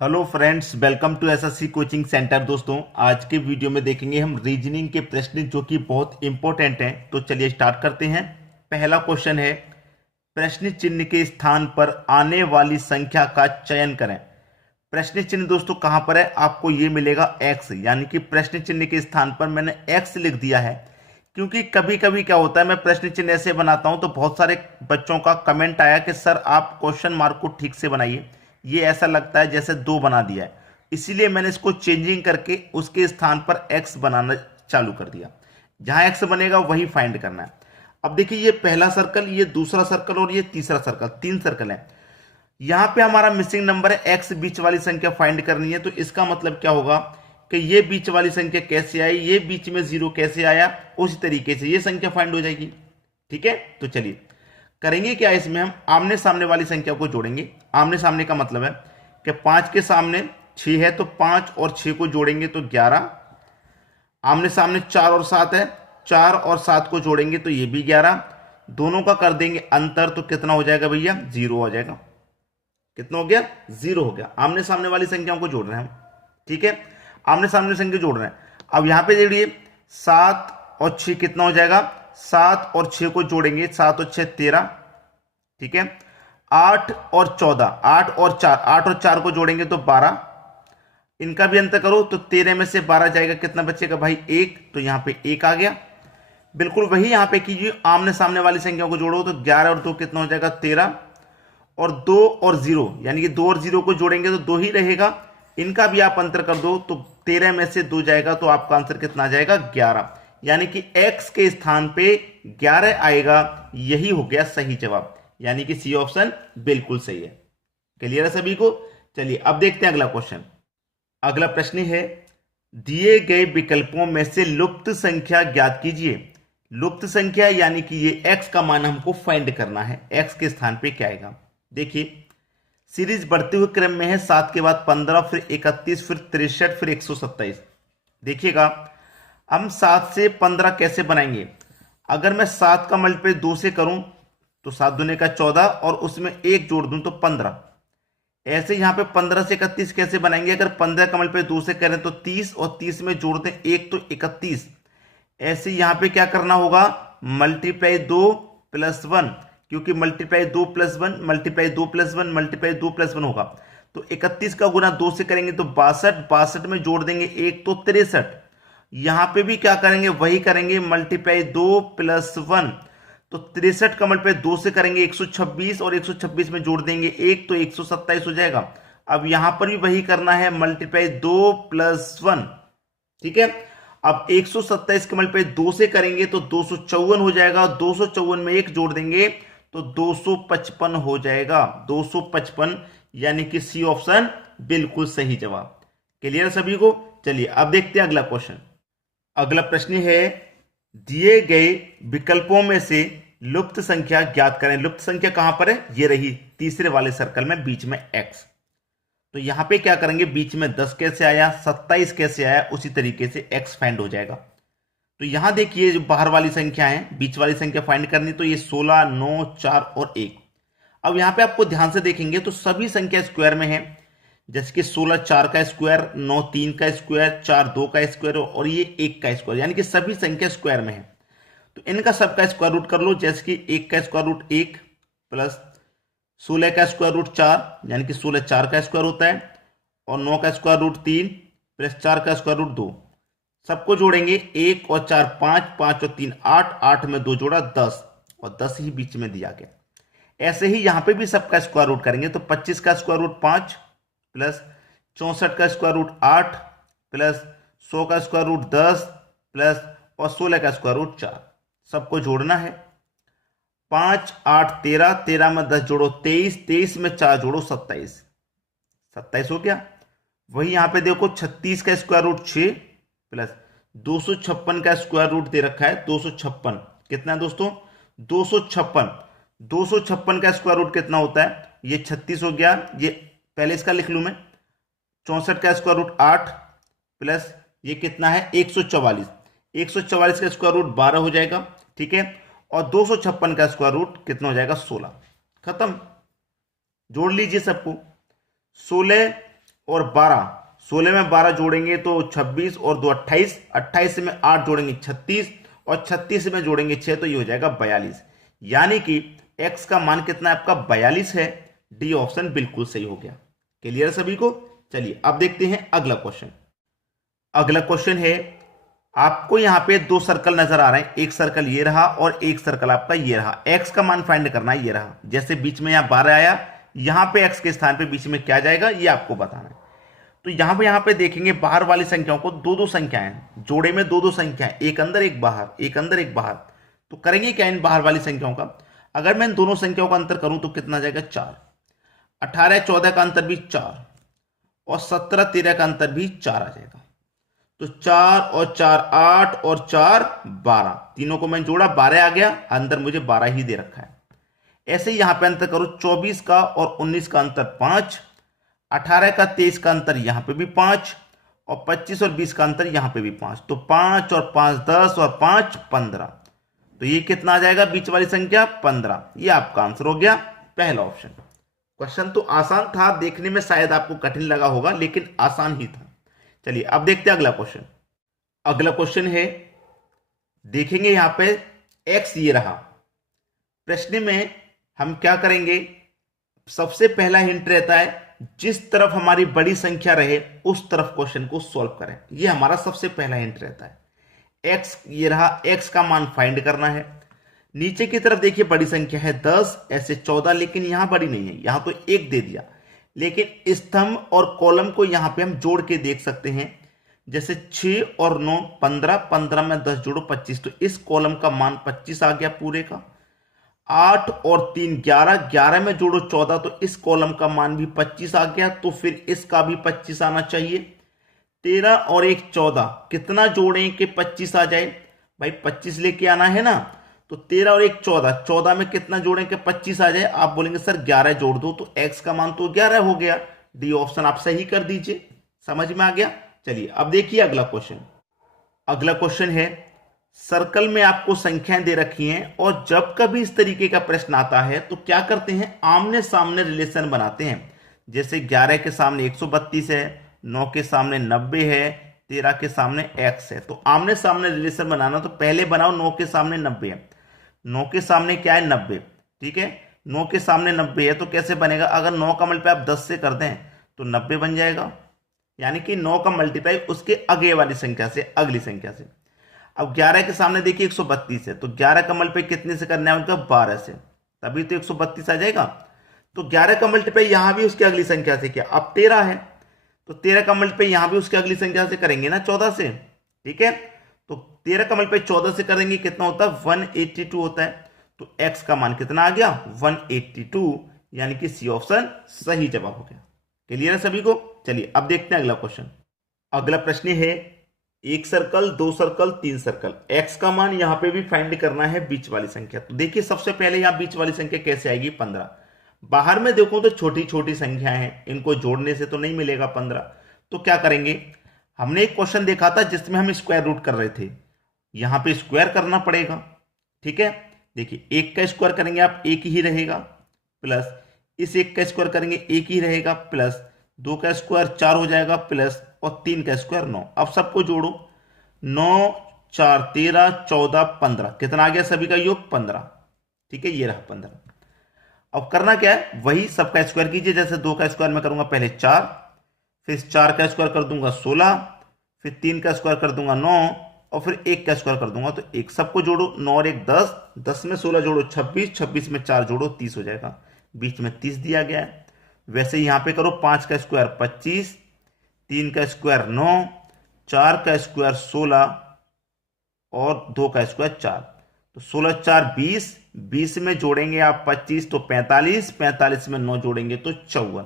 Hello friends, welcome to SSC coaching centre. दोस्तों, आज के वीडियो में देखेंगे हम रीजनिंग के प्रश्न जो कि बहुत इंपॉर्टेंट हैं। तो चलिए स्टार्ट करते हैं। पहला क्वेश्चन है, प्रश्न चिन्ह के स्थान पर आने वाली संख्या का चयन करें। प्रश्न चिन्ह दोस्तों कहां पर है? आपको ये मिलेगा एक्स, यानी कि प्रश्न चिन्ह के स्थान पर मैंने एक्स लिख दिया है। क्योंकि कभी कभी क्या होता है, मैं प्रश्न चिन्ह ऐसे बनाता हूं तो बहुत सारे बच्चों का कमेंट आया कि सर आप क्वेश्चन मार्क को ठीक से बनाइए, ये ऐसा लगता है जैसे दो बना दिया है। इसीलिए मैंने इसको चेंजिंग करके उसके स्थान पर एक्स बनाना चालू कर दिया। जहां एक्स बनेगा वही फाइंड करना है। अब देखिए, ये पहला सर्कल, ये दूसरा सर्कल और ये तीसरा सर्कल, तीन सर्कल है। यहां पे हमारा मिसिंग नंबर है एक्स, बीच वाली संख्या फाइंड करनी है। तो इसका मतलब क्या होगा कि ये बीच वाली संख्या कैसे आई, ये बीच में जीरो कैसे आया, उसी तरीके से ये संख्या फाइंड हो जाएगी। ठीक है, तो चलिए करेंगे क्या, इसमें हम आमने सामने वाली संख्या को जोड़ेंगे। आमने सामने का मतलब है कि 5 के सामने 6 है तो 5 और 6 को जोड़ेंगे तो 11। आमने सामने 4 और 7 है, 4 और 7 को जोड़ेंगे तो ये भी 11। दोनों का कर देंगे अंतर तो कितना हो जाएगा भैया? 0 हो जाएगा। कितना हो गया? 0 हो गया। आमने सामने वाली संख्याओं को जोड़ रहे हैं हम। ठीक है, आमने सामने संख्या जोड़ रहे हैं। अब यहां पे देखिए 7 और 6 कितना हो जाएगा? 7 और 6 को जोड़ेंगे, 7 और 6 13। ठीक है, 8 और 14, 8 और 4, 8 और 4 को जोड़ेंगे तो 12। इनका भी अंतर करो तो 13 में से 12 जाएगा, कितना बचेगा भाई? 1। तो यहां पे 1 आ गया। बिल्कुल वही यहां पे कीजिए, आमने सामने वाली संख्या को जोड़ो तो 11 और 2 कितना हो जाएगा? 13। और 2 और 0, यानी कि 2 और 0 को जोड़ेंगे तो 2 ही रहेगा। इनका भी आप अंतर कर दो तो 13 में से 2 जाएगा तो आपका आंसर कितना आ जाएगा? 11। यानी कि x के स्थान पे 11 आएगा। यही हो गया सही जवाब, यानी कि सी ऑप्शन बिल्कुल सही है। क्लियर है सभी को? चलिए अब देखते हैं अगला क्वेश्चन। अगला प्रश्न है, दिए गए विकल्पों में से लुप्त संख्या ज्ञात कीजिए। लुप्त संख्या यानी कि ये x का मान हमको फाइंड करना है, x के स्थान पे क्या आएगा। देखिए, सीरीज बढ़ते हुए क्रम में है, 7 के बाद 15, फिर 31, फिर 63, फिर 127। देखिएगा, हम 7 से 15 कैसे बनाएंगे? अगर मैं 7 का मल्टीप्लाई 2 से करूं तो 7 दूने का 14 और उसमें 1 जोड़ दूं तो 15। ऐसे यहां पे 15 से 31 कैसे बनाएंगे? अगर 15 का मल्टीप्लाई 2 से करें तो 30 और 30 में जोड़ दें 1 तो 31। ऐसे यहां पे क्या करना होगा? मल्टीप्लाई 2 प्लस 1, क्योंकि multiply 2 plus 1, multiply 2 plus 1, multiply 2 plus 1 होगा। तो 31 का गुना 2 से करेंगे तो 62, 62 में जोड़ देंगे 1 तो 63। यहां पे भी क्या करेंगे? वही करेंगे, मल्टीप्लाई 2 प्लस 1। तो 63 का मल्टीप्लाई 2 से करेंगे 126 और 126 में जोड़ देंगे 1 तो 127 हो जाएगा। अब यहां पर भी वही करना है, मल्टीप्लाई 2 प्लस 1। ठीक है, अब 127 के मल्टीप्लाई 2 से करेंगे तो 254 हो जाएगा। 254 में 1 जोड़ देंगे तो 255 हो जाएगा। 255, यानी कि सी ऑप्शन बिल्कुल सही जवाब। क्लियर सभी को? चलिए अब देखते हैं अगला क्वेश्चन। अगला प्रश्न है, दिए गए विकल्पों में से लुप्त संख्या ज्ञात करें। लुप्त संख्या कहां पर है? ये रही तीसरे वाले सर्कल में, बीच में x। तो यहां पे क्या करेंगे? बीच में 10 कैसे आया, 27 कैसे आया, उसी तरीके से x फाइंड हो जाएगा। तो यहां देखिए, जो बाहर वाली संख्या है, बीच वाली संख्या फाइंड करनी, तो ये 16, 9, 4 और 1। अब यहां पे आपको ध्यान से देखेंगे तो सभी संख्या स्क्वायर में है। जैसे कि 16 4 का स्क्वायर, 9 3 का स्क्वायर, 4 2 का स्क्वायर और ये 1 का स्क्वायर, यानी कि सभी संख्या स्क्वायर में है। तो इनका सबका स्क्वायर रूट कर लो। जैसे कि 1 का स्क्वायर रूट 1 प्लस 16 का स्क्वायर रूट 4, यानी कि 16 4 का स्क्वायर होता है, और 9 का स्क्वायर रूट 3 प्लस 4 का स्क्वायर रूट 2। सबको जोड़ेंगे, 1 और 4 5, 5 और 3 8, 8 में 2 जोड़ा 10, और 10 ही बीच में दिया गया। ऐसे ही यहां पे भी सबका स्क्वायर रूट करेंगे तो 25 का स्क्वायर रूट 5 प्लस 64 का स्क्वायर रूट 8 प्लस 100 का स्क्वायर रूट 10 प्लस और 16 का स्क्वायर रूट 4। सबको जोड़ना है। 5 8 13, 13 में 10 जोड़ो 23, 23 में 4 जोड़ो 27, 27 हो गया। वही यहां पे देखो, 36 का स्क्वायर रूट 6 प्लस 256 का स्क्वायर रूट दे रखा है 256। कितना है दोस्तों? 256। 256 का स्क्वायर रूट कितना होता है? ये 36 हो गया। ये पहले इसका लिख लूं मैं, 64 का स्क्वायर रूट 8 प्लस ये कितना है? 144। 144 का स्क्वायर रूट 12 हो जाएगा। ठीक है, और 256 का स्क्वायर रूट कितना हो जाएगा? 16। खत्म। जोड़ लीजिए सबको। 16 और 12, 16 में 12 जोड़ेंगे तो 26 और 2 28, 28 में 8 जोड़ेंगे 36 और 36 में जोड़ेंगे 6 तो ये हो जाएगा 42। यानी कि x का मान कितना है आपका 42 है। डी ऑप्शन बिल्कुल सही हो गया। क्लियर सभी को। चलिए अब देखते हैं अगला क्वेश्चन। अगला क्वेश्चन है, आपको यहां पे दो सर्कल नजर आ रहे हैं, एक सर्कल ये रहा और एक सर्कल आपका ये रहा। x का मान फाइंड करना है, ये रहा। जैसे बीच में यहां 12 आया, यहां पे x के स्थान पे बीच में क्या जाएगा ये आपको बताना है। तो यहां पे देखेंगे बाहर वाली संख्याओं को, दो दो संख्याएं जोड़े में, दो दो संख्याएं, एक अंदर एक बाहर, एक अंदर एक बाहर। तो करेंगे क्या इन बाहर वाली संख्याओं का? अगर मैं इन दोनों संख्याओं का अंतर करूं तो कितना जाएगा 4। 18 14 का अंतर भी 4 और 17 13 का अंतर भी 4 आ जाएगा। तो 4 और 4 8 और 4 12, तीनों को मैं जोड़ा 12 आ गया, अंदर मुझे 12 ही दे रखा है। ऐसे ही यहां पे अंतर करो, 24 का और 19 का अंतर 5, 18 का 23 का अंतर यहां पे भी 5 और 25 और 20 का अंतर यहां पे भी 5। तो 5 और 5 10 और 5 15। तो ये कितना आ जाएगा बीच वाली संख्या 15। ये आपका आंसर हो गया पहला ऑप्शन। क्वेश्चन तो आसान था, देखने में शायद आपको कठिन लगा होगा लेकिन आसान ही था। चलिए अब देखते हैं अगला क्वेश्चन। अगला क्वेश्चन है, देखेंगे यहां पे x ये रहा। प्रश्न में हम क्या करेंगे, सबसे पहला हिंट रहता है जिस तरफ हमारी बड़ी संख्या रहे उस तरफ क्वेश्चन को सॉल्व करें। ये हमारा सबसे पहला हिंट रहता है। x ये रहा, x का मान फाइंड करना है। नीचे की तरफ देखिए बड़ी संख्या है 10, ऐसे 14, लेकिन यहां बड़ी नहीं है, यहां तो 1 दे दिया। लेकिन स्तंभ और कॉलम को यहां पे हम जोड़ के देख सकते हैं। जैसे 6 और 9 15, 15 में 10 जोड़ो 25, तो इस कॉलम का मान 25 आ गया पूरे का। 8 और 3 11, 11 में जोड़ो 14, तो इस कॉलम का मान भी 25 आ गया, तो फिर इसका भी 25 आना चाहिए। 13 और 1 14, कितना जोड़ें कि 25 आ जाए? भाई 25 लेके आना है ना। तो 13 और 1 14, 14 में कितना जोड़ें कि 25 आ जाए? आप बोलेंगे सर 11 जोड़ दो, तो x का मान तो 11 हो गया। डी ऑप्शन आप सही कर दीजिए। समझ में आ गया। चलिए अब देखिए अगला क्वेश्चन। अगला क्वेश्चन है, सर्कल में आपको संख्याएं दे रखी हैं और जब कभी इस तरीके का प्रश्न आता है तो क्या करते हैं, आमने सामने रिलेशन बनाते हैं। जैसे 11 के सामने 132 है, 9 के सामने 90 है, 13 के सामने x है। तो आमने सामने रिलेशन बनाना, तो पहले बनाओ 9 के सामने 90 है। 9 के सामने क्या है 90, ठीक है। 9 के सामने 90 है तो कैसे बनेगा? अगर 9 का मल्टीप्लाई आप 10 से कर दें तो 90 बन जाएगा। यानी कि 9 का मल्टीप्लाई उसके आगे वाली संख्या से, अगली संख्या से। अब 11 के सामने देखिए 132 है, तो 11 का मल्टीप्लाई कितने से करना है उनका? 12 से, तभी तो 132 आ जाएगा। तो 11 का मल्टीप्लाई यहां भी उसकी अगली संख्या से किया, अब 13 है, तो 13 का मल्टीप्लाई यहां भी उसकी अगली संख्या से करेंगे ना, 14 से, ठीक है। तो 13 का मल्टीप्लाई 14 से करेंगे, कितना होता है? 182 होता है। तो x का मान कितना आ गया? 182, यानी कि सी ऑप्शन सही जवाब हो गया। क्लियर है सभी को। चलिए अब देखते हैं अगला क्वेश्चन। अगला प्रश्न है, एक सर्कल, दो सर्कल, तीन सर्कल, x का मान यहां पे भी फाइंड करना है बीच वाली संख्या। तो देखिए सबसे पहले यहां बीच वाली संख्या कैसे आएगी? 15। बाहर में देखो तो छोटी छोटी संख्या है, इनको जोड़ने से तो नहीं मिलेगा 15। तो क्या करेंगे, हमने एक क्वेश्चन देखा था जिसमें हम स्क्वायर रूट कर रहे थे, यहां पे स्क्वायर करना पड़ेगा, ठीक है। देखिए 1 का स्क्वायर करेंगे आप 1 ही रहेगा, प्लस इस 1 का स्क्वायर करेंगे 1 ही रहेगा, प्लस 2 का स्क्वायर 4 हो जाएगा, प्लस और 3 का स्क्वायर 9। अब सबको जोड़ो, 9 4 13 14 15, कितना आ गया सभी का योग? 15, ठीक है। ये रहा 15। अब करना क्या है, वही सबका स्क्वायर कीजिए। जैसे 2 का स्क्वायर मैं करूंगा पहले 4, फिर 4 का स्क्वायर कर दूंगा 16, फिर 3 का स्क्वायर कर दूंगा 9 और फिर 1 का स्क्वायर कर दूंगा तो 1। सबको जोड़ो, 9 और 1 10, 10 में 16 जोड़ो 26, 26 में 4 जोड़ो 30 हो जाएगा, बीच में 30 दिया गया है। वैसे यहां पे करो, 5 का स्क्वायर 25, 3 का स्क्वायर 9, 4 का स्क्वायर 16 और 2 का स्क्वायर 4। तो 16 4 20, 20 में जोड़ेंगे आप 25 तो 45, 45 में 9 जोड़ेंगे तो 54।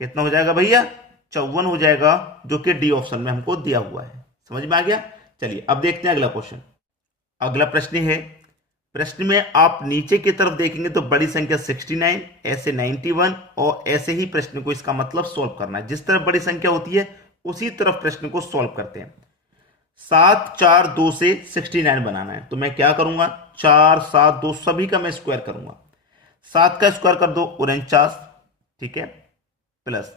कितना हो जाएगा भैया? 54 हो जाएगा, जो कि डी ऑप्शन में हमको दिया हुआ है। समझ में आ गया। चलिए अब देखते हैं अगला क्वेश्चन। अगला प्रश्न है, प्रश्न में आप नीचे की तरफ देखेंगे तो बड़ी संख्या 69, ऐसे 91 और ऐसे ही प्रश्न को, इसका मतलब सॉल्व करना है। जिस तरफ बड़ी संख्या होती है उसी तरफ प्रश्न को सॉल्व करते हैं। 7 4 2 से 69 बनाना है, तो मैं क्या करूंगा, 4 7 2 सभी का मैं स्क्वायर करूंगा। 7 का स्क्वायर कर दो 49, ठीक है, प्लस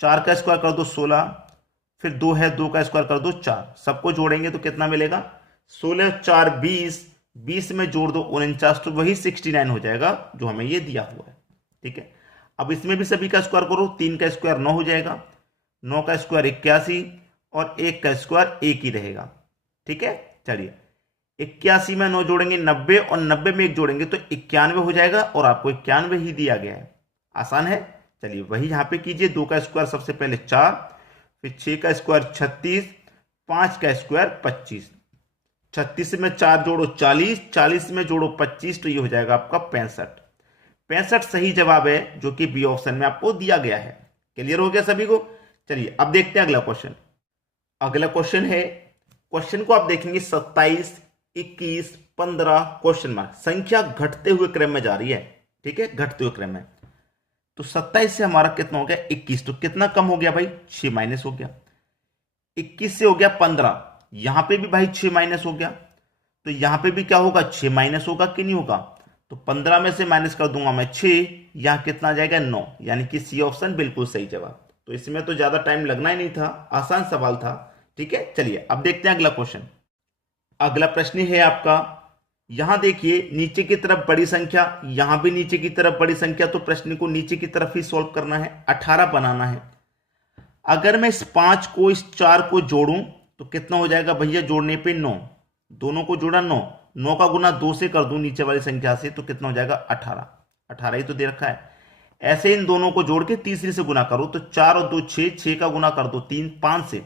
4 का स्क्वायर कर दो 16, फिर 2 है 2 का स्क्वायर कर दो 4, सबको जोड़ेंगे तो कितना मिलेगा 16 4 20, 20 में जोड़ दो 49, तो वही 69 हो जाएगा जो हमें ये दिया हुआ है। ठीक है, अब इसमें भी सभी का स्क्वायर करो, 3 का स्क्वायर 9 हो जाएगा, 9 का स्क्वायर 81 और 1 का स्क्वायर 1 ही रहेगा। ठीक है, चलिए 81 में 9 जोड़ेंगे 90 और 90 में 1 जोड़ेंगे तो 91 हो जाएगा और आपको 91 ही दिया गया है। आसान है, चलिए वही यहां पे कीजिए। 2 का स्क्वायर सबसे पहले 4, फिर 6 का स्क्वायर 36, 5 का स्क्वायर 25, 36 में 4 जोड़ो 40, 40 में जोड़ो 25 तो ये हो जाएगा आपका 65। 65 सही जवाब है जो कि बी ऑप्शन में आपको दिया गया है। क्लियर हो गया सभी को? चलिए अब देखते हैं अगला क्वेश्चन। अगला क्वेश्चन है, क्वेश्चन को आप देखेंगे 27, 21, 15 क्वेश्चन मार्क, संख्या घटते हुए क्रम में जा रही है। ठीक है, घटते हुए क्रम में। तो 27 से हमारा कितना हो गया 21, तो कितना कम हो गया भाई 6 माइनस हो गया। 21 से हो गया 15, यहां पे भी भाई 6 माइनस हो गया, तो यहां पे भी क्या होगा 6 माइनस होगा कि नहीं होगा। तो 15 में से माइनस कर दूंगा मैं 6, यहां कितना आ जाएगा 9, यानी कि सी ऑप्शन बिल्कुल सही जवाब। तो इसमें तो ज्यादा टाइम लगना ही नहीं था, आसान सवाल था। ठीक है, चलिए अब देखते हैं अगला क्वेश्चन। अगला प्रश्न है आपका, यहां देखिए नीचे की तरफ बड़ी संख्या, यहां भी नीचे की तरफ बड़ी संख्या, तो प्रश्न को नीचे की तरफ ही सॉल्व करना है, 18 बनाना है। अगर मैं इस 5 को इस 4 को जोड़ूं तो कितना हो जाएगा भैया, जोड़ने पे 9, दोनों को जोड़ा 9, 9 का गुना 2 से कर दूं नीचे वाली संख्या से तो कितना हो जाएगा 18, 18 ही तो दे रखा है। ऐसे इन दोनों को जोड़ के तीसरी से गुना करो तो 4 और 2 6, 6 का गुना कर दो 3 5 से,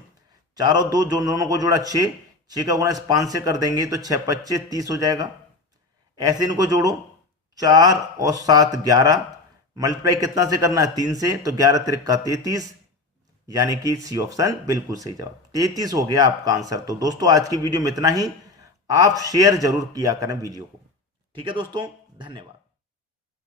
4 और 2 जो दोनों को जोड़ा 6, 6 का गुना इस 5 से कर देंगे तो 6 25 30 हो जाएगा। ऐसे इनको जोड़ो 4 और 7 11, मल्टीप्लाई कितना से करना है 3 से, तो 11 तिरका 33, यानी कि सी ऑप्शन बिल्कुल सही जवाब 33 हो गया आपका आंसर। तो दोस्तों आज की वीडियो में इतना ही, आप शेयर जरूर किया करें वीडियो को। ठीक है दोस्तों, धन्यवाद।